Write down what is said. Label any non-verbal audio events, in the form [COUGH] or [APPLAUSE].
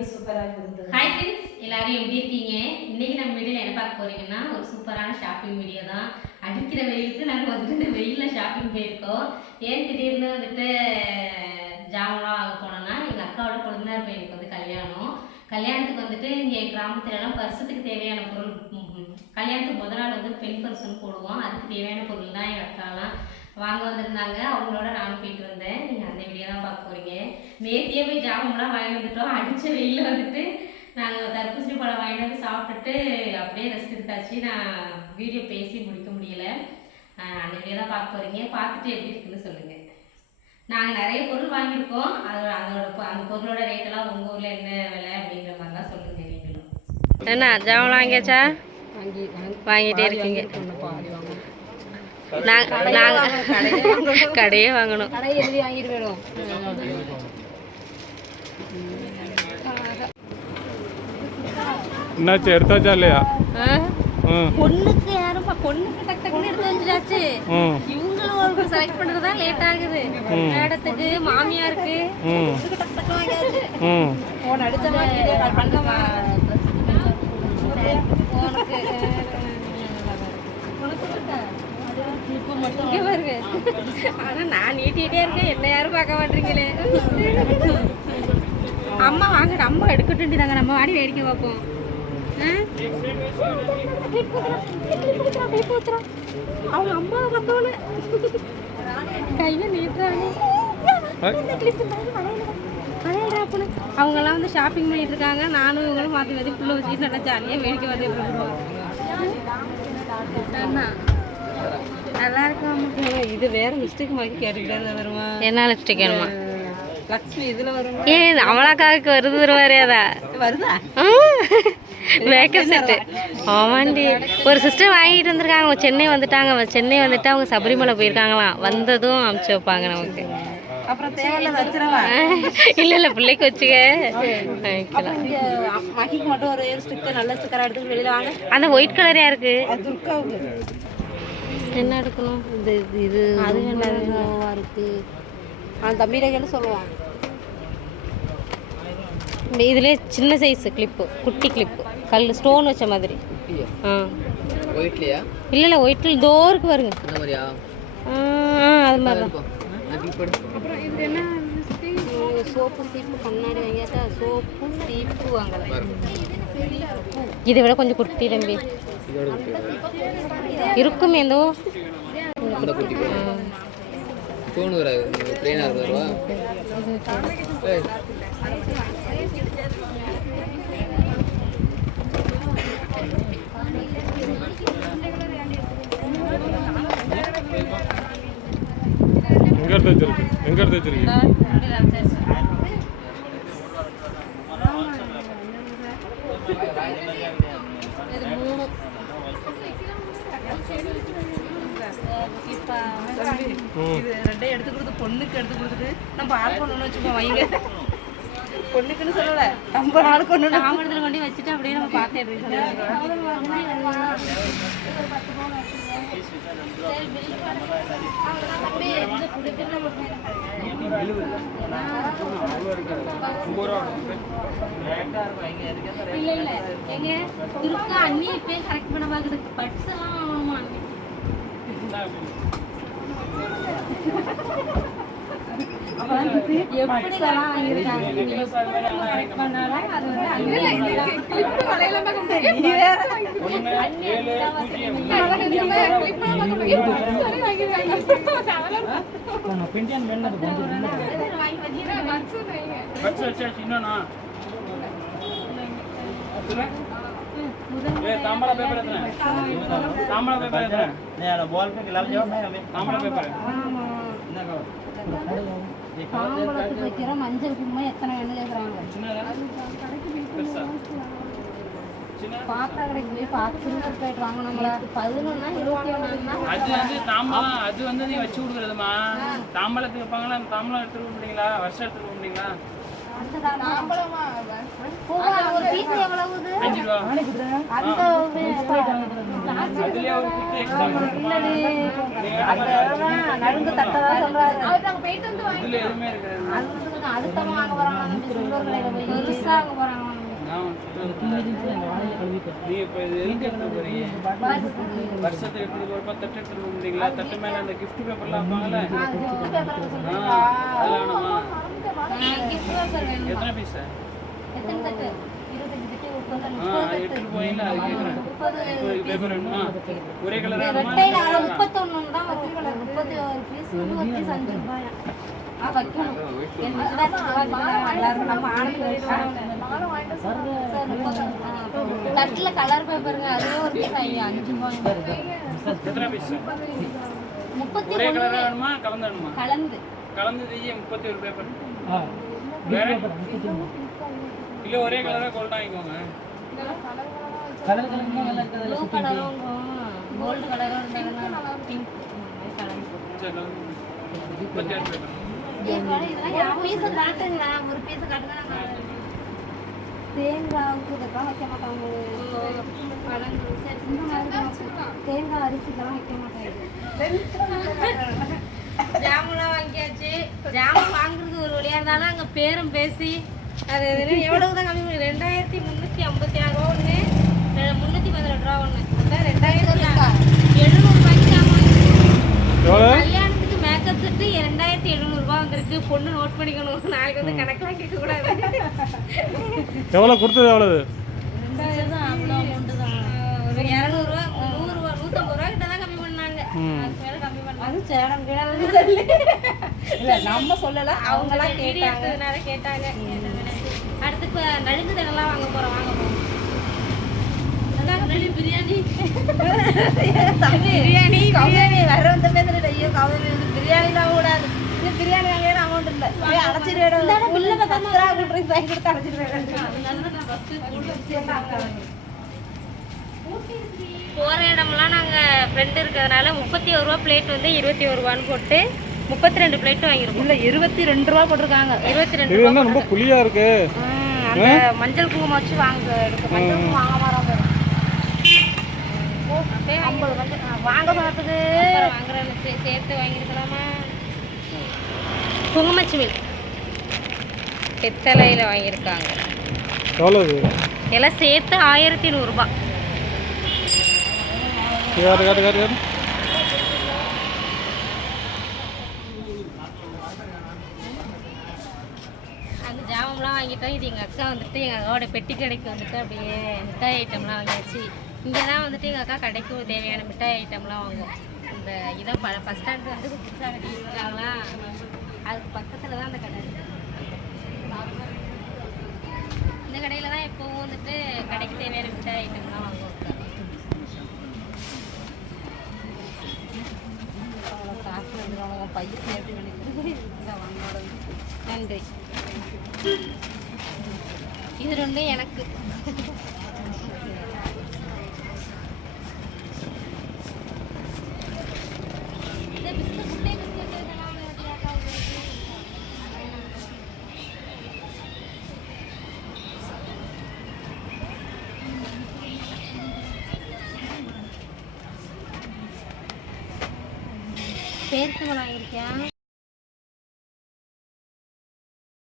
இது சூப்பராக இருந்தது. ஹாய் ஃப்ரெண்ட்ஸ் எல்லாரும் எப்படி இருக்கீங்க? இன்னைக்கு நம்ம வீடியோவில் என்ன பார்க்க போறீங்கன்னா ஒரு சூப்பரான ஷாப்பிங் வீடியோ தான். அடிக்கிற வெயிலுக்கு நாங்கள் வந்துட்டு இந்த வெயிலில் ஷாப்பிங் போயிருக்கோம். ஏன் திடீர்னு வந்துட்டு ஜாமெலாம் வாங்க போனோம்னா எங்கள் அக்காவோட கொழுந்தார் பையனுக்கு வந்து கல்யாணம். கல்யாணத்துக்கு வந்துட்டு இங்கே கிராமத்துலலாம் பரிசத்துக்கு தேவையான பொருள் கல்யாணத்துக்கு முதல் நாள் வந்து பெண் பரிசுன்னு போடுவோம். அதுக்கு தேவையான பொருள் தான் எங்கள் அக்காலாம். வாங்க வந்திருந்தாங்க. அவங்களோட நானும் போயிட்டு வந்தேன். நீங்கள் அந்த வீடியோ தான் பார்க்க போறீங்க. நேத்தியே போய் ஜாமெல்லாம் வாங்கி வந்துட்டோம். அடித்த வெயிலில் வந்துட்டு நாங்கள் தர்பூசணி பழம் வாங்கிட்டு வந்து சாப்பிட்டுட்டு அப்படியே ரெஸ்ட் எடுத்தாச்சு. நான் வீடியோ பேசி முடிக்க முடியல. அந்த வீடியோ தான் பார்க்க போறீங்க. பார்த்துட்டு எப்படி இருக்குன்னு சொல்லுங்கள் நாங்கள் நிறைய பொருள் வாங்கியிருக்கோம். அதோட அதோட அந்த பொருளோட ரேட்டெல்லாம் உங்கள் ஊரில் என்ன விலை அப்படிங்கிற மாதிரிலாம் சொல்லுங்கள் நீங்களும். என்ன ஜாமெல்லாம் வாங்கியாச்சா? வாங்கிட்டே இருக்கீங்க. நாங்க நாங்க கடையே வாங்கணும். என்னாச்சு எடுத்தாச்சா இல்லையா? பொண்ணுக்கு யாருப்பா? பொண்ணுக்கு டக் டக்குன்னு எடுத்து வந்துட்டாச்சு. இவங்களும் ஒரு செலக்ட் பண்றதா லேட் ஆகுது. மேடத்துக்கு மாமியாருக்கு. டக் டக்கு வாங்கியாச்சு. ம். போன் அடிச்ச மாதிரி பண்ணமா இங்க ஆனால் ஆனா நான் நீட்டிட்டே இருக்கேன். என்ன யாரும் பார்க்க மாட்டீங்களே. அம்மா வாங்க அம்மா எடுக்கட்டும் தாங்க. நம்ம வாடி வேடிக்கை பார்ப்போம். அவங்க அம்மா பார்த்தோன்னு கையில நீட்டுறாங்க. அவங்கெல்லாம் வந்து ஷாப்பிங் பண்ணிட்டு இருக்காங்க. நானும் இவங்களும் மாற்றி மாற்றி புள்ள வச்சுட்டு நல்லா ஜாலியாக வேடிக்கை வந்துட்டு இருக்கோம் என்ன நல்லா இருக்கும் இது வேற மிஸ்டேக் மாதிரி கேட்டுக்கிட்டே வருமா என்ன லிப்ஸ்டிக் வேணுமா? லக்ஷ்மி இதுல வருமா? ஏ அமலாக்காவுக்கு வருது வருவாரு அதா? வருதா? மேக்கப் செட்டு ஆமாண்டி. ஒரு சிஸ்டர் வாங்கிட்டு வந்திருக்காங்க. சென்னை வந்துட்டாங்க. சென்னை வந்துட்டு அவங்க சபரிமலை போயிருக்காங்களாம். வந்ததும் அமுச்சு வைப்பாங்க நமக்கு. இல்ல இல்ல பிள்ளைக்கு வச்சுக்க. அந்த ஒயிட் கலர் யாருக்கு? அது துர்காவுக்கு. என்ன எடுக்கணும்? இந்த இது- இது அது நோவா இருக்கு. அந்த தம்பியிட கேட்டு சொல்லுவான். இந்த இதுல சின்ன சைஸ் கிளிப்பு குட்டி கிளிப்பு கல் ஸ்டோன் வச்ச மாதிரி. ஆ. ஒயிட்லையா இல்ல இல்ல ஒயிட்டில் டோருக்கு வருங்க இந்த மாதிரியா? ஆ அது மாதிரி தான் சோப்பு சீப்பு கண்ணாடி வாங்கியாச்சா சோப்பு சீப்பு வாங்கலாம் இதை விட கொஞ்சம் குட்டி தம்பி. இருக்கும் ஏதோ தோணு வராது எங்க எடுத்து வச்சிருக்கு? எங்க எடுத்து வச்சிருக்கு? இது ரெண்டையும் எடுத்து கொடுத்து பொண்ணுக்கு எடுத்து கொடுத்துட்டு நம்ம ஆள் கொண்டு வச்சுப்போம் வைங்க. பொண்ணுக்குன்னு சொல்லல. நம்ம ஆள் கொண்டு தாமரத்தில் கொண்டு வச்சுட்டு அப்படியே நம்ம பார்த்து எடுத்து இல்ல இல்ல. எங்க அண்ணி இப்பயே கரெக்ட் பண்ண பாக்குது. பட்ஸ் எல்லாம் அண்ணி எப்படி எல்லாம் வாங்கியிருக்காங்க நீங்க எப்படி நம்ம correct பண்ணாலும் அது வந்து அண்ணி [LAUGHS] तांबड़ा पेपर इतना तांबड़ा पेपर इतना नहीं बॉल पे गिलास जाओ मैं हमें तांबड़ा पेपर தாம்பளத்துக்கு வைக்கிற மஞ்சள் குங்குமம் எத்தனை வேணும் கேட்குறாங்க பாத்தா கடைக்கு போய் பார்த்து பிளேட் வாங்கணுங்களா பதினொன்னா இருபத்தி அது வந்து தாம்பழம் அது வந்து நீ வச்சு கொடுக்குறதுமா தாம்பழத்துக்கு வைப்பாங்களா தாம்பழம் எடுத்துட்டு போக முடியுங்களா? வருஷம் எடுத்துட்டு போக முடியுங்களா? ஒரு ஒரு நடுங்கு தட்டதா சொல்றாரு இதுல எதுவுமே இருக்காது தான் அடுத்த வாங்க போறாங்க? சில்வர் கடையில போய் பெருசா வாங்க போறாங்க வருஷத்துக்கு போறப்ப தட்டு எடுத்துட்டு போக முடியுங்களா தட்டு மேல அந்த gift பேப்பர்லாம் வைப்பாங்கல்ல ஆ, அதெல்லாம் வேணுமா கிஃப்ட் பேப்பர் வேணும் எத்தனை பீஸ் எத்தனை தட்டு இருபத்தஞ்சு தட்டு முப்பது ஆ அது எடுத்துட்டு போயில அது கேட்குறேன் முப்பது பேப்பர் வேணுமா ஒரே கலர் வேணுமா ரெட்டையில அதில் முப்பத்தொன்னு தான் வரும் முப்பத்தி ஒரு பீஸ் ஒரு பீஸ் அஞ்சு ரூபாயா. ஆ வைக்கணும். எனக்கு தான் எல்லாரும் நம்ம ஆனந்த் சார் முப்பத்தொன்னு. தட்டில் கலர் பேப்பருங்க அதுவே ஒரு பீஸ் ஐயா அஞ்சு ரூபாய். எத்தனை பீஸ் முப்பத்தி ஒரே ஒன்று கலர் வேணுமா? கலந்து வேணுமா? கலந்து. முப்பத்தி ஒரு பேப்பர் இல்ல ஒரே கலரா கோல்ட் வாங்கிக்கோங்க. ப்ளூ கலரும் கோல்டு கலரும் இருந்தாங்கன்னா பிங்க் தேங்காய் அரிசிக்கெல்லாம் வைக்க மாட்டாங்க. [LAUGHS] ஜாமுன்லாம் வாங்கியாச்சு. ஜாமுன் வாங்குறது ஒரு வழியாக இருந்தாலும் அங்கே பேரம் பேசி அது எவ்வளவு தான் கம்மி பண்ணி ரெண்டாயிரத்தி முந்நூற்றி ஐம்பத்தி ஆறு ரூபா ஒன்று முந்நூற்றி பதினெட்டு ரூபா ஒன்று அதான் ரெண்டாயிரத்தி எழுநூறுபாய்க்கு ஜாமான் கல்யாணத்துக்கு மேக்கப் செட்டு ரெண்டாயிரத்தி எழுநூறுபா வந்திருக்கு. பொண்ணு நோட் பண்ணிக்கணும். நாளைக்கு வந்து கணக்கெல்லாம் கேட்கக்கூடாது. எவ்வளோ கொடுத்தது எவ்வளவு? ஒரு இரநூறுவா நூறுரூவா நூற்றம்பது ரூபா கிட்ட தான் கம்மி பண்ணாங்க. அது சேலம் கீழே சொல்லி. இல்ல நம்ம சொல்லல அவங்களாம் கேட்டாங்க. கேட்டாங்க. அடுத்து தடலாம் வாங்க போகிறோம் வாங்க போகிறோம் பிரியாணி. பிரியாணி கௌதமி வர வந்த பேசுறது ஐயோ கௌதமி பிரியாணிலாம் கூடாது பிரியாணி வாங்கினா அமௌண்ட் இல்லை. அடைச்சிட்டு உள்ள பத்து ரூபா வாங்கி கொடுத்து போகிற இடம்லாம் நாங்கள் ஃப்ரெண்டு இருக்கிறதுனால முப்பத்தி ஒரு ரூபா பிளேட் வந்து இருபத்தி ஒரு ரூபான்னு போட்டு முப்பத்தி ரெண்டு பிளேட் வாங்கியிருக்கோம். இல்ல இருபத்தி ரெண்டு ரூபா போட்டிருக்காங்க. இருபத்தி ரெண்டு என்ன ரொம்ப குழியா இருக்கு? அந்த மஞ்சள் குங்குமம் வச்சு வாங்க எடுக்க மஞ்சள் குங்குமம் வாங்க வரோம் ஐம்பது மஞ்சள் ஆ, வாங்க வாங்குறதுக்கு சேர்த்து வாங்கியிருக்கலாமா? குங்குமச்சிமில் பித்தளையில் வாங்கியிருக்காங்க. எல்லாம் சேர்த்து ஆயிரத்தி நூறுரூபா காட்டு காட்டு காட்டு காட்டு அந்த ஜாமம்லாம் வாங்கிட்டோம் இது எங்கள் அக்கா வந்துட்டு எங்கள் அக்காவோட பெட்டி கடைக்கு வந்துட்டு அப்படியே மிட்டாய் ஐட்டம்லாம் வாங்கியாச்சு. இங்கே தான் வந்துட்டு எங்கள் அக்கா கடைக்கு தேவையான மிட்டாய் ஐட்டம்லாம் வாங்குவோம். இந்த இதான் ப பஸ் ஸ்டாண்ட் வந்து புதுசாக கட்டியிருக்காங்களா அதுக்கு பக்கத்தில் தான் அந்த கடை இந்த கடையில் தான் எப்போவும் வந்துட்டு கடைக்கு தேவையான மிட்டாய் ஐட்டம்லாம் நன்றி இது ரெண்டும் எனக்கு இந்த பிஸ்கட் முட்டை பிஸ்கட் இதெல்லாம் வேணுமா அக்கா உங்களுக்கு? சேர்த்து பழம் Yeah.